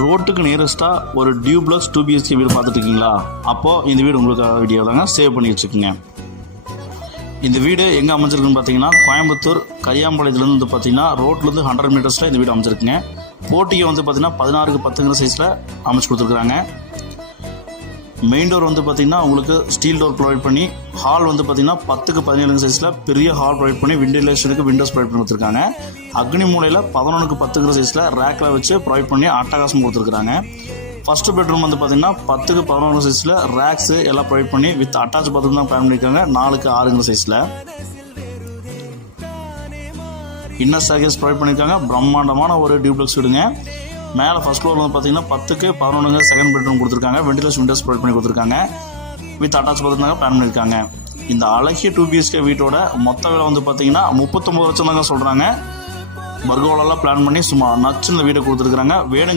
ரோட்டுக்கு நியரஸ்ட்டாக ஒரு duplex 2 BHK வீடு பார்த்துட்டு இருக்கீங்களா? அப்போது இந்த வீடு உங்களுக்காக வீடியோ தாங்க, சேவ் பண்ணி வச்சுக்கோங்க. இந்த வீடு எங்கே அமைஞ்சிருக்குன்னு பார்த்தீங்கன்னா கோயம்புத்தூர் கரியாம்பாளையத்துலேருந்து வந்து பார்த்தீங்கன்னா ரோட்லேருந்து 100 மீட்டர்ஸில் இந்த வீடு அமைஞ்சிருக்குங்க. போட்டியை வந்து பார்த்தீங்கன்னா 16க்கு 10ங்கிற சைஸில் அமைச்சு கொடுத்துருக்குறாங்க. மெயின் டோர் வந்து பார்த்தீங்கன்னா உங்களுக்கு ஸ்டீல் டோர் ப்ரொவைட் பண்ணி, ஹால் வந்து பார்த்தீங்கன்னா 10க்கு 17 சைஸில் பெரிய ஹால் ப்ரொவைட் பண்ணி விண்டிலேஷனுக்கு விண்டோஸ் ப்ரொவைட் பண்ணி கொடுத்துருக்காங்க. அக்னி மூலையில் 11க்கு 10ங்கிற சைஸில் ரேக்கில் வச்சு ப்ரொவைட் பண்ணி அட்டகாசம் கொடுத்துருக்காங்க. ஃபர்ஸ்ட் பெட்ரூம் வந்து பார்த்தீங்கன்னா 10க்கு 11 சைஸில் ரேக்ஸு எல்லாம் ப்ரொவைட் பண்ணி வித் அட்டாச் பாத்ரூம் தான் பிளான் பண்ணியிருக்காங்க. 4க்கு 6ங்கிற சைஸில் இன்னர் ஸ்டேர்கேஸ் ப்ரொவைட் பண்ணியிருக்காங்க. பிரம்மாண்டமான ஒரு டியூப்ளக்ஸ் வீடுங்க. மேலே ஃபர்ஸ்ட் ஃப்ளோர் வந்து பார்த்தீங்கன்னா 10க்கு 11 செகண்ட் பெட்ரூம் கொடுத்துருக்காங்க. வெண்டிலேஷன் விண்டோஸ் ப்ரொவைட் பண்ணி கொடுத்துருக்காங்க. வித் அட்டாச் பாத்ரூம் தாங்க பிளான் பண்ணியிருக்காங்க. இந்த அழகிய 2 BHK வீட்டோட மொத்த விலை வந்து பார்த்தீங்கன்னா 39 லட்சம் தாங்க சொல்கிறாங்க. பர்கோலெல்லாம் பிளான் பண்ணி சும்மா நச்சு இந்த வீடை கொடுத்துருக்குறாங்க. வேணுங்க